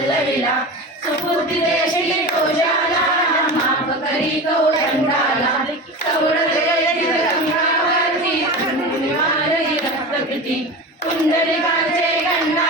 पल्लवीला कपूर्ती देशी कोजाला माप करी कवडंडाला कवड रंगावरती कुंडली काचे गंडा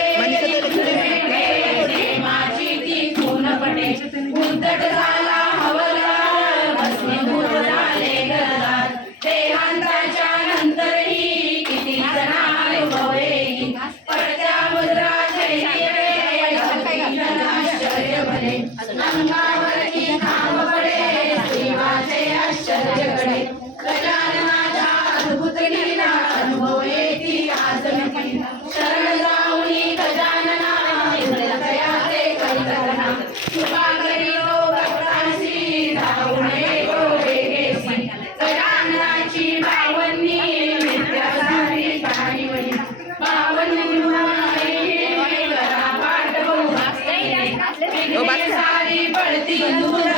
Thank you. divertido.